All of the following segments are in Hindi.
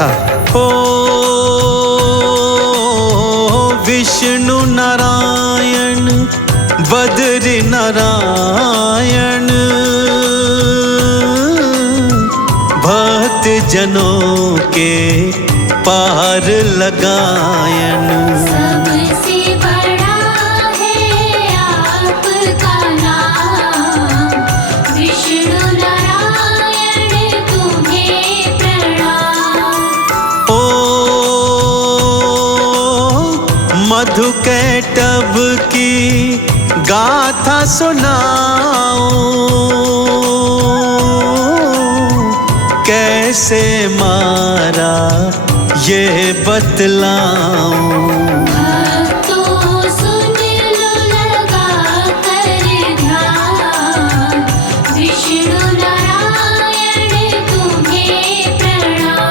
था, ओ विष्णु नारायण बद्री नारायण, भक्त जनों के पार लगायन। सबसे बड़ा है आपका नाम, विष्णु नारायण तुम्हें प्रणाम। ओ मधुकैटभ की गाथा सुनाओ, कैसे मारा ये बतलाऊं। भक्तों सुन लो लगा कर ध्यान, विष्णु नारायण तुम्हें प्रणाम।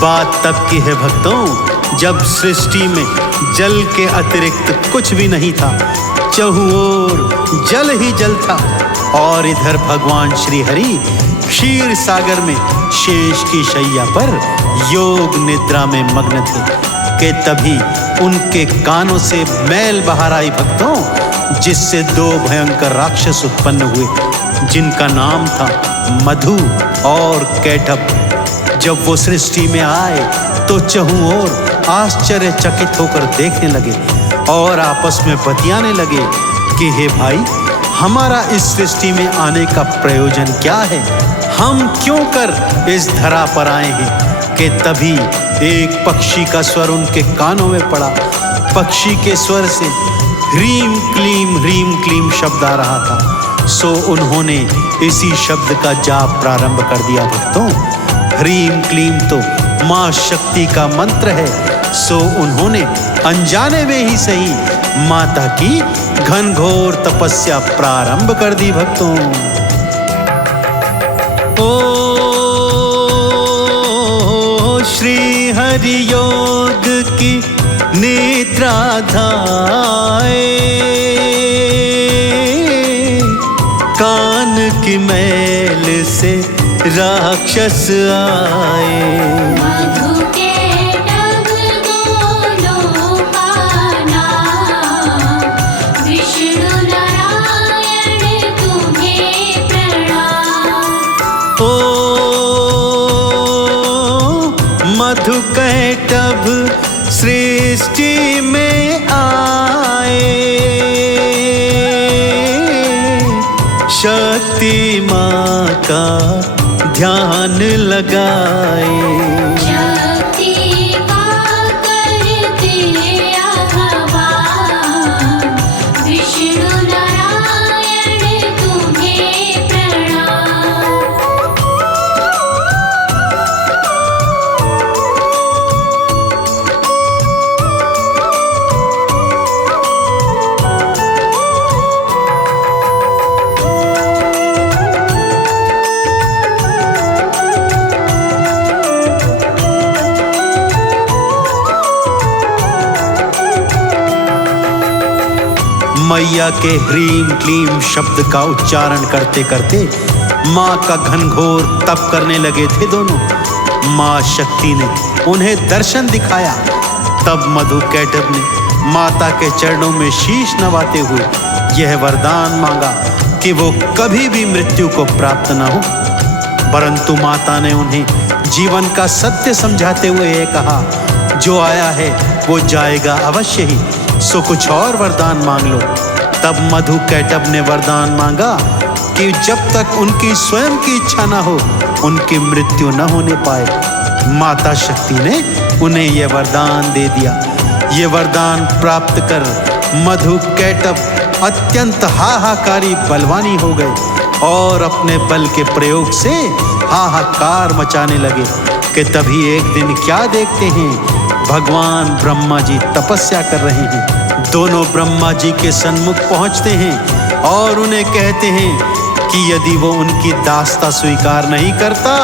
बात तब की है भक्तों, जब सृष्टि में जल के अतिरिक्त कुछ भी नहीं था। चहुं ओर जल ही जल था और इधर भगवान श्री हरि क्षीर सागर में शेष की शैया पर योग निद्रा में मग्न थे कि तभी उनके कानों से मैल बाहर आई भक्तों, जिससे दो भयंकर राक्षस उत्पन्न हुए, जिनका नाम था मधु और कैटभ। जब वो सृष्टि में आए तो चहुं ओर आश्चर्यचकित होकर देखने लगे और आपस में बतियाने लगे कि हे भाई, हमारा इस सृष्टि में आने का प्रयोजन क्या है, हम क्यों कर इस धरा पर आए हैं। कि तभी एक पक्षी का स्वर उनके कानों में पड़ा। पक्षी के स्वर से ह्रीम क्लीम शब्द आ रहा था। सो उन्होंने इसी शब्द का जाप प्रारंभ कर दिया भक्तों। ह्रीम क्लीम तो माँ शक्ति का मंत्र है। सो उन्होंने अनजाने में ही सही माता की घनघोर तपस्या प्रारंभ कर दी भक्तों। ओ श्री हरि योग की निद्रा धाए, कान की मैल से राक्षस आए। मधुकैटभ दोनों का नाम, विष्णु नारायण तुम्हें प्रणाम। ओ मधुकैटभ सृष्टि में आए, शक्ति माँ का ध्यान लगाए। शक्ति का करते आह्वान, विष्णु नारायण तुम्हें प्रणाम। मैया के ह्रीम क्लीम शब्द का उच्चारण करते करते माँ का घनघोर तप करने लगे थे दोनों। माँ शक्ति ने उन्हें दर्शन दिखाया। तब मधुकैटभ ने माता के चरणों में शीश नवाते हुए यह वरदान मांगा कि वो कभी भी मृत्यु को प्राप्त न हो। परंतु माता ने उन्हें जीवन का सत्य समझाते हुए ये कहा, जो आया है वो जाएगा अवश्य ही, सो कुछ और वरदान मांग लो। तब मधुकैटभ ने वरदान मांगा कि जब तक उनकी स्वयं की इच्छा न हो, उनकी मृत्यु न होने पाए। माता शक्ति ने उन्हें यह वरदान दे दिया। ये वरदान प्राप्त कर मधुकैटभ अत्यंत हाहाकारी बलवानी हो गए और अपने बल के प्रयोग से हाहाकार मचाने लगे। कि तभी एक दिन क्या देखते हैं, भगवान ब्रह्मा जी तपस्या कर रहे हैं। दोनों ब्रह्मा जी के सन्मुख पहुंचते हैं और उन्हें कहते हैं कि यदि वो उनकी दास्ता स्वीकार नहीं करता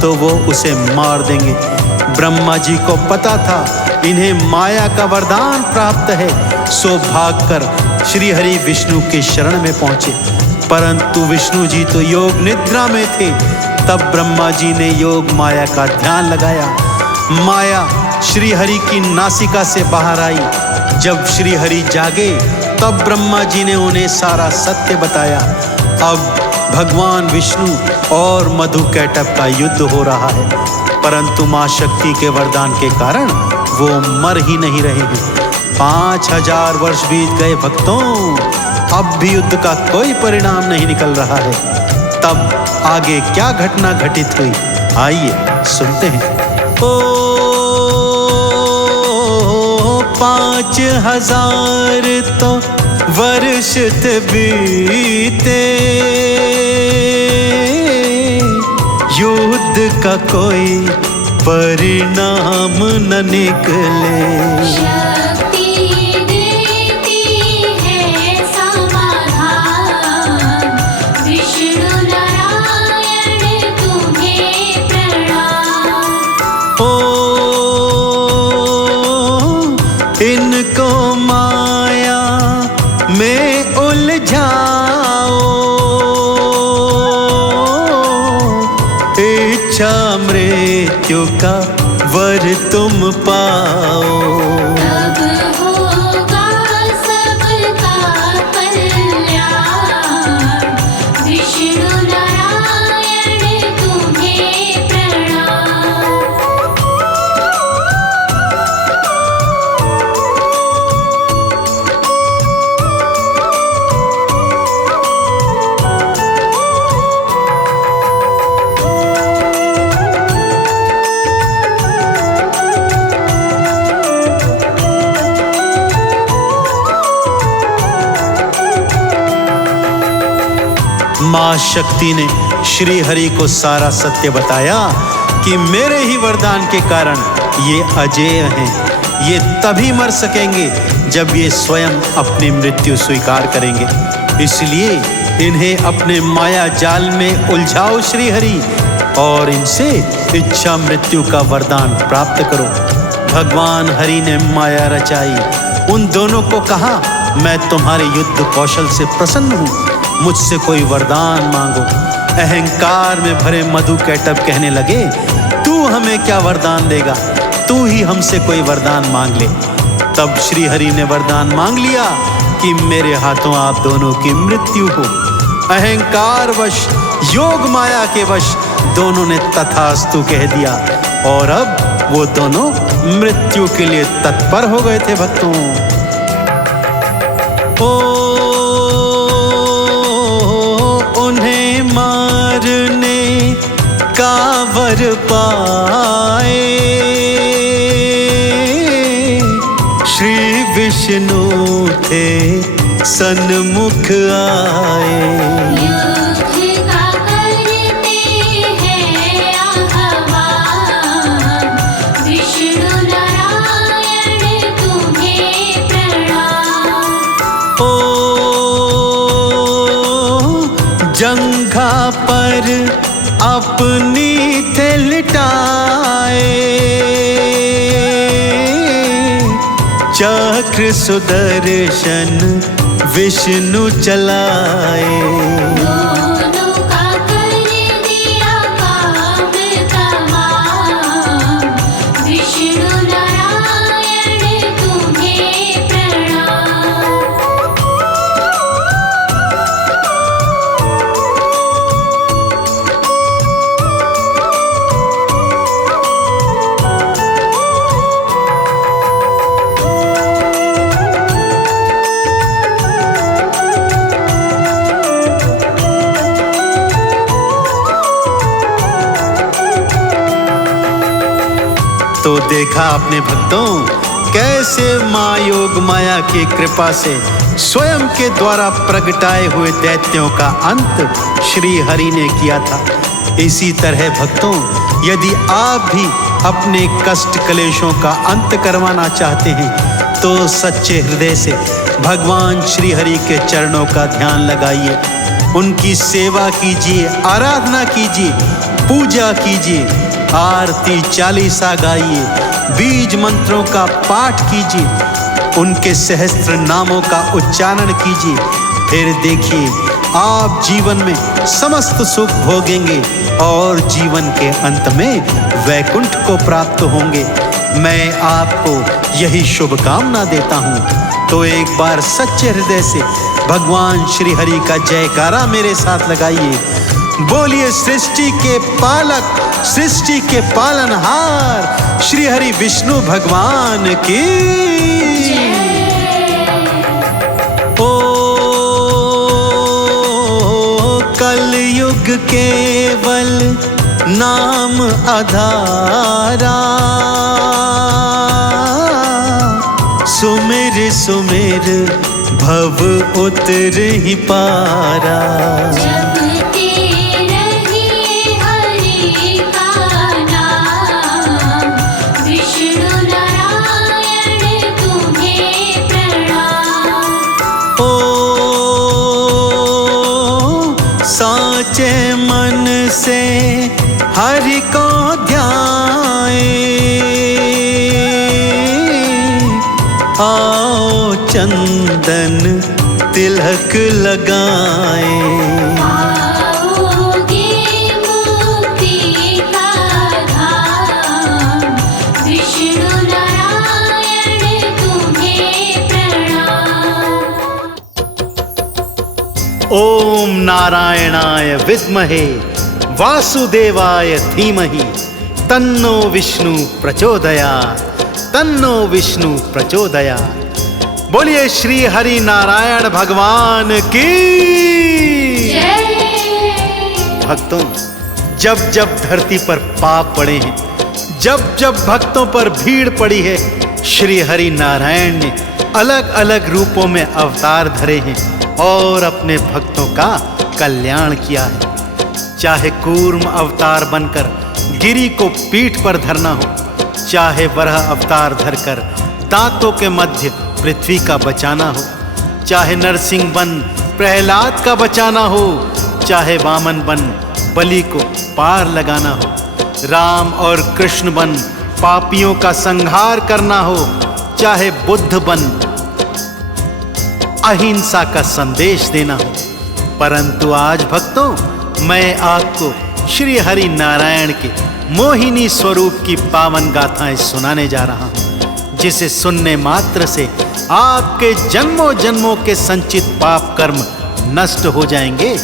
तो वो उसे मार देंगे। ब्रह्मा जी को पता था इन्हें माया का वरदान प्राप्त है, सो भागकर श्री हरि विष्णु के शरण में पहुंचे। परंतु विष्णु जी तो योग निद्रा में थे। तब ब्रह्मा जी ने योग माया का ध्यान लगाया। माया श्री हरि की नासिका से बाहर आई। जब श्री हरि जागे तब ब्रह्मा जी ने उन्हें सारा सत्य बताया। अब भगवान विष्णु और मधुकैटभ का युद्ध हो रहा है, परंतु मां शक्ति के वरदान के कारण वो मर ही नहीं रहे हैं। 5000 वर्ष बीत गए भक्तों, अब भी युद्ध का कोई परिणाम नहीं निकल रहा है। तब आगे क्या घटना घटित हुई, आइए सुनते हैं। 5000 तो वर्ष बीते, युद्ध का कोई परिणाम न निकले। शक्ति देती है समाधान, विष्णु नारायण तुम्हें प्रणाम। इनको माया में उलझाओ, इच्छा मृत्यु का वर तुम पाओ। तब होगा सबका कल्याण, विष्णु नारायण तुम्हें प्रणाम। मां शक्ति ने श्री हरि को सारा सत्य बताया कि मेरे ही वरदान के कारण ये अजेय हैं। ये तभी मर सकेंगे जब ये स्वयं अपनी मृत्यु स्वीकार करेंगे। इसलिए इन्हें अपने माया जाल में उलझाओ श्री हरि, और इनसे इच्छा मृत्यु का वरदान प्राप्त करो। भगवान हरि ने माया रचाई। उन दोनों को कहा, मैं तुम्हारे युद्ध कौशल से प्रसन्न हूँ, मुझसे कोई वरदान मांगो। अहंकार में भरे मधुकैटभ कहने लगे, तू हमें क्या वरदान देगा, तू ही हमसे कोई वरदान मांग ले। तब श्री हरि ने वरदान मांग लिया कि मेरे हाथों आप दोनों की मृत्यु हो। अहंकार वश, योग माया के वश दोनों ने तथास्तु कह दिया, और अब वो दोनों मृत्यु के लिए तत्पर हो गए थे भक्तों। उन्हें मारने का वर पाए श्री विष्णु थे सन्मुख आए। युद्ध का करते हैं आह्वान, विष्णु नारायण तुम्हें प्रणाम। जंघा पर अपनी थे लिटाए, चक्र सुदर्शन विष्णु चलाए। दोनों का कर दिया काम तमाम, विष्णु नारायण तुम्हें प्रणाम। तो देखा अपने भक्तों कैसे माँ योग माया की कृपा से स्वयं के द्वारा प्रगटाए हुए दैत्यों का अंत श्री हरि ने किया था। इसी तरह भक्तों, यदि आप भी अपने कष्ट क्लेशों का अंत करवाना चाहते हैं तो सच्चे हृदय से भगवान श्री हरि के चरणों का ध्यान लगाइए, उनकी सेवा कीजिए, आराधना कीजिए, पूजा कीजिए, आरती चालीसा गाइए, बीज मंत्रों का पाठ कीजिए, उनके सहस्त्र नामों का उच्चारण कीजिए। फिर देखिए आप जीवन में समस्त सुख भोगेंगे और जीवन के अंत में वैकुंठ को प्राप्त होंगे। मैं आपको यही शुभकामना देता हूँ। तो एक बार सच्चे हृदय से भगवान श्री हरि का जयकारा मेरे साथ लगाइए। बोलिए सृष्टि के पालक, सृष्टि के पालनहार श्री हरि विष्णु भगवान की। कलयुग केवल नाम आधारा, सुमिर सुमिर भव उतर ही पारा। जपते रहिए हरि का नाम, विष्णु नारायण तुम्हें प्रणाम। ओ साचे मन से हरि को ध्याए, आओ चंदन तिलक लगाए। पाओगे मुक्ति का धाम, विष्णु नारायण तुम्हें प्रणाम। ओम नारायणाय विद्महे वासुदेवाय धीमहि, तन्नो विष्णु प्रचोदयात्, तन्नो विष्णु प्रचोदयात्। बोलिए श्री हरि नारायण भगवान की। भक्तों, जब जब धरती पर पाप पड़े हैं, जब जब भक्तों पर भीड़ पड़ी है, श्री हरि नारायण ने अलग अलग रूपों में अवतार धरे हैं और अपने भक्तों का कल्याण किया है। चाहे कूर्म अवतार बनकर गिरी को पीठ पर धरना हो, चाहे वरह अवतार धरकर दांतों के मध्य पृथ्वी का बचाना हो, चाहे नरसिंह बन प्रहलाद का बचाना हो, चाहे वामन बन बलि को पार लगाना हो, राम और कृष्ण बन पापियों का संहार करना हो, चाहे बुद्ध बन अहिंसा का संदेश देना हो। परंतु आज भक्तों, मैं आपको श्री हरि नारायण के मोहिनी स्वरूप की पावन गाथाएं सुनाने जा रहा हूं, जिसे सुनने मात्र से आपके जन्मों जन्मों के संचित पाप कर्म नष्ट हो जाएंगे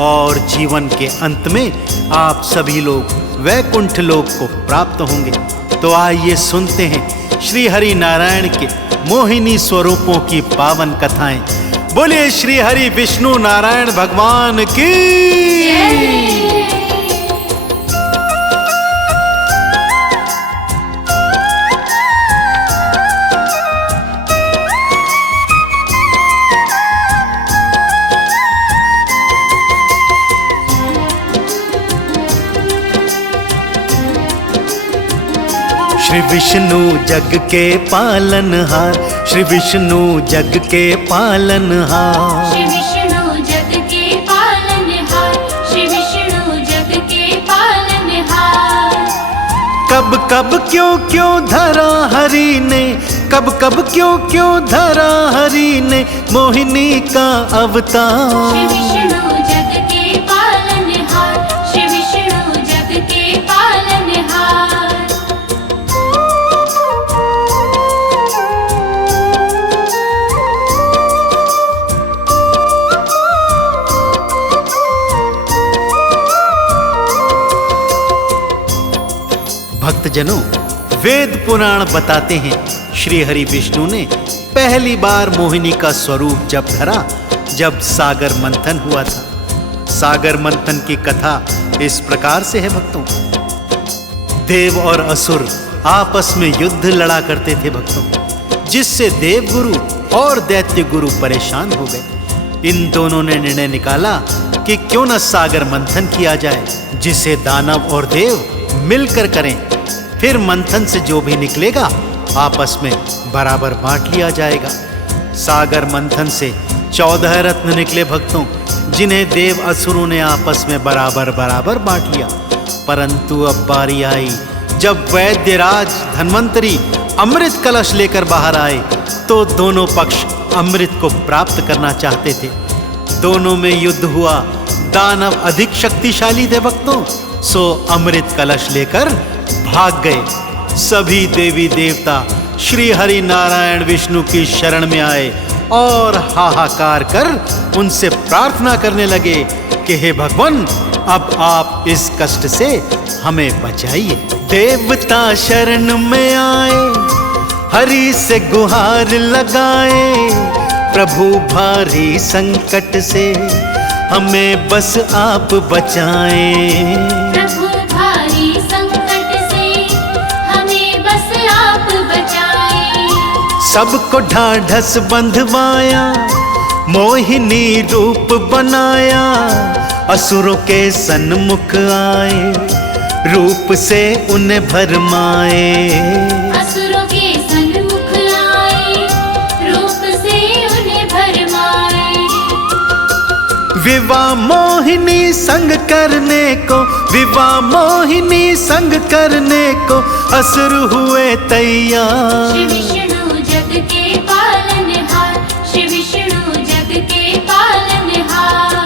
और जीवन के अंत में आप सभी लोग वैकुंठ लोक को प्राप्त होंगे। तो आइए सुनते हैं श्री हरि नारायण के मोहिनी स्वरूपों की पावन कथाएं। बोलिए श्री हरि विष्णु नारायण भगवान की। श्री विष्णु जग के पालनहार, श्री विष्णु जग के पालनहार, श्री विष्णु जग के पालनहार, श्री विष्णु जग के पालनहार। कब कब क्यों क्यों धरा हरि ने, कब कब क्यों क्यों धरा हरि ने मोहिनी का अवतार। श्री विष्णु जग के पालनहार, श्री विष्णु जग के पालनहार। भक्तजनों, वेद पुराण बताते हैं श्री हरि विष्णु ने पहली बार मोहिनी का स्वरूप जब धरा, जब सागर मंथन हुआ था। सागर मंथन की कथा इस प्रकार से है भक्तों। देव और असुर आपस में युद्ध लड़ा करते थे भक्तों, जिससे देवगुरु और दैत्य गुरु परेशान हो गए। इन दोनों ने निर्णय निकाला कि क्यों न सागर मंथन किया जाए, जिसे दानव और देव मिलकर करें। फिर मंथन से जो भी निकलेगा आपस में बराबर बांट लिया जाएगा। सागर मंथन से 14 रत्न निकले भक्तों, जिन्हें देव असुरों ने आपस में बराबर बराबर बांट लिया। परंतु अब बारी आई जब वैद्यराज धन्वंतरी अमृत कलश लेकर बाहर आए, तो दोनों पक्ष अमृत को प्राप्त करना चाहते थे। दोनों में युद्ध हुआ। दानव अधिक शक्तिशाली थे भक्तों, सो अमृत कलश लेकर भाग गए। सभी देवी देवता श्री हरि नारायण विष्णु की शरण में आए और हाहाकार कर उनसे प्रार्थना करने लगे कि हे भगवान, अब आप इस कष्ट से हमें बचाइए। देवता शरण में आए, हरि से गुहार लगाए, प्रभु भारी संकट से हमें बस आप बचाएं। प्रभु भारी संकट से हमें बस आप बचाएं। सबको ढाढ़स बंधवाया, मोहिनी रूप बनाया, असुरों के सन्मुख आए, रूप से उन्हें भरमाए। असुरों के सन्मुख आए, रूप से उन्हें भरमाए। विवाह मोहिनी संग करने को, विवाह मोहिनी संग करने को असुर हुए तैयार। श्री विष्णु जग के पालनहार, श्री विष्णु जग के पालनहार।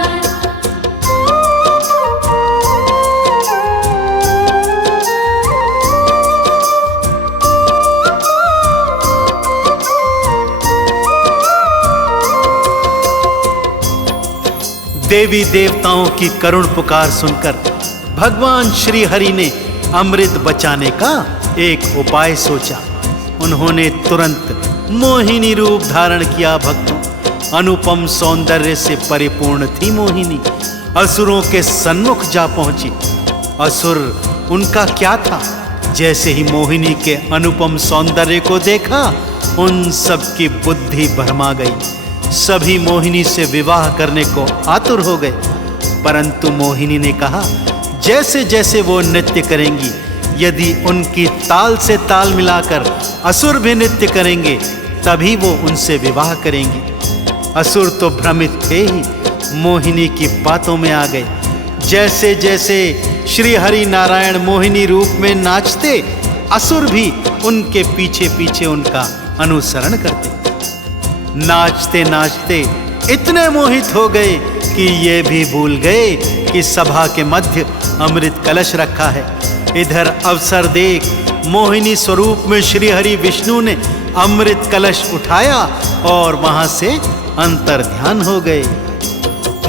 देवी देवताओं की करुण पुकार सुनकर भगवान श्री हरि ने अमृत बचाने का एक उपाय सोचा। उन्होंने तुरंत मोहिनी रूप धारण किया भक्तों। अनुपम सौंदर्य से परिपूर्ण थी मोहिनी, असुरों के सन्मुख जा पहुंची। असुर उनका क्या था, जैसे ही मोहिनी के अनुपम सौंदर्य को देखा, उन सब की बुद्धि भरमा गई। सभी मोहिनी से विवाह करने को आतुर हो गए। परंतु मोहिनी ने कहा, जैसे जैसे वो नृत्य करेंगी, यदि उनकी ताल से ताल मिलाकर असुर भी नृत्य करेंगे, तभी वो उनसे विवाह करेंगी। असुर तो भ्रमित थे ही, मोहिनी की बातों में आ गए। जैसे जैसे श्री हरि नारायण मोहिनी रूप में नाचते, असुर भी उनके पीछे पीछे उनका अनुसरण करते। नाचते नाचते इतने मोहित हो गए कि ये भी भूल गए कि सभा के मध्य अमृत कलश रखा है। इधर अवसर देख मोहिनी स्वरूप में श्री हरि विष्णु ने अमृत कलश उठाया और वहां से अंतर ध्यान हो गए।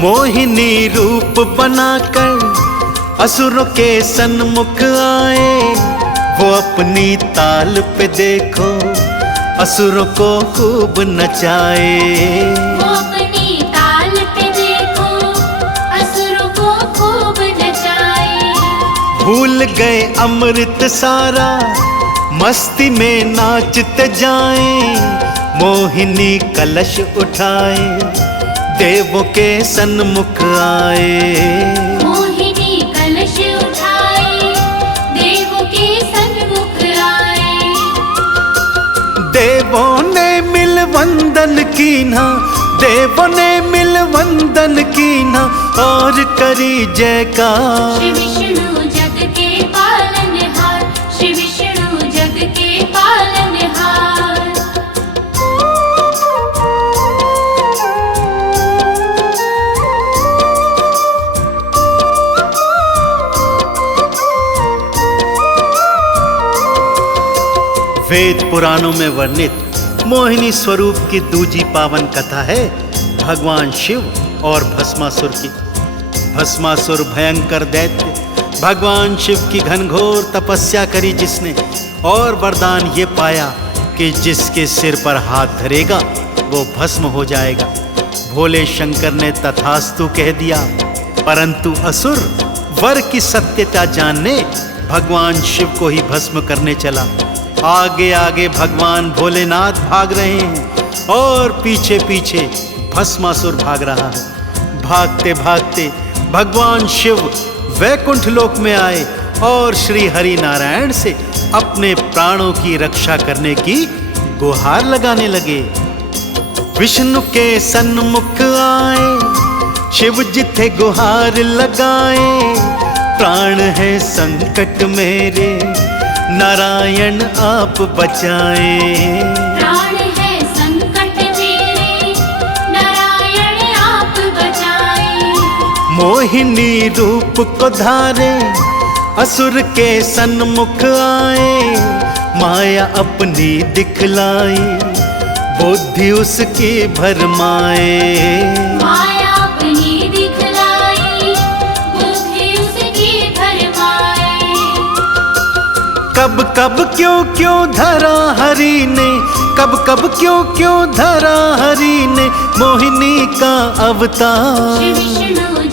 मोहिनी रूप बनाकर असुरों के सन्मुख आए, वो अपनी ताल पे देखो असुरों को खूब नचाए। वो अपनी ताल पे देखो, असुरों को खूब नचाए। भूल गए अमृत सारा, मस्ती में नाचते जाएं, मोहिनी कलश उठाए, देवों के सन्मुख आए। मोहिनी कलश उठाए, देवों के सन्मुख आए। देवों ने मिल वंदन कीन्हा, देवों ने मिल वंदन कीन्हा और करी जयकार। श्री विष्णु जग के पालनहार, श्री विष्णु जग के पालनहार। वेद पुराणों में वर्णित मोहिनी स्वरूप की दूजी पावन कथा है भगवान शिव और भस्मासुर की। भस्मासुर भयंकर दैत्य, भगवान शिव की घनघोर तपस्या करी जिसने, और वरदान ये पाया कि जिसके सिर पर हाथ धरेगा वो भस्म हो जाएगा। भोले शंकर ने तथास्तु कह दिया, परंतु असुर वर की सत्यता जानने भगवान शिव को ही भस्म करने चला। आगे आगे भगवान भोलेनाथ भाग रहे हैं और पीछे पीछे भस्मासुर भाग रहा है। भागते भागते भगवान शिव वैकुंठ लोक में आए और श्री हरि नारायण से अपने प्राणों की रक्षा करने की गुहार लगाने लगे। विष्णु के सन्मुख आए, शिव जी थे गुहार लगाए, प्राण है संकट मेरे, नारायण आप बचाए। प्राण है संकट मेरे, नारायण आप बचाए। मोहिनी रूप को धारे, असुर के सन्मुख आए, माया अपनी दिखलाई, बुद्धि उसकी भरमाए। माया अपनी दिखलाई, बुद्धि उसकी भरमाए। कब कब क्यों क्यों धरा हरि ने, कब कब क्यों क्यों धरा हरि ने, मोहिनी का अवतार। श्री विष्णु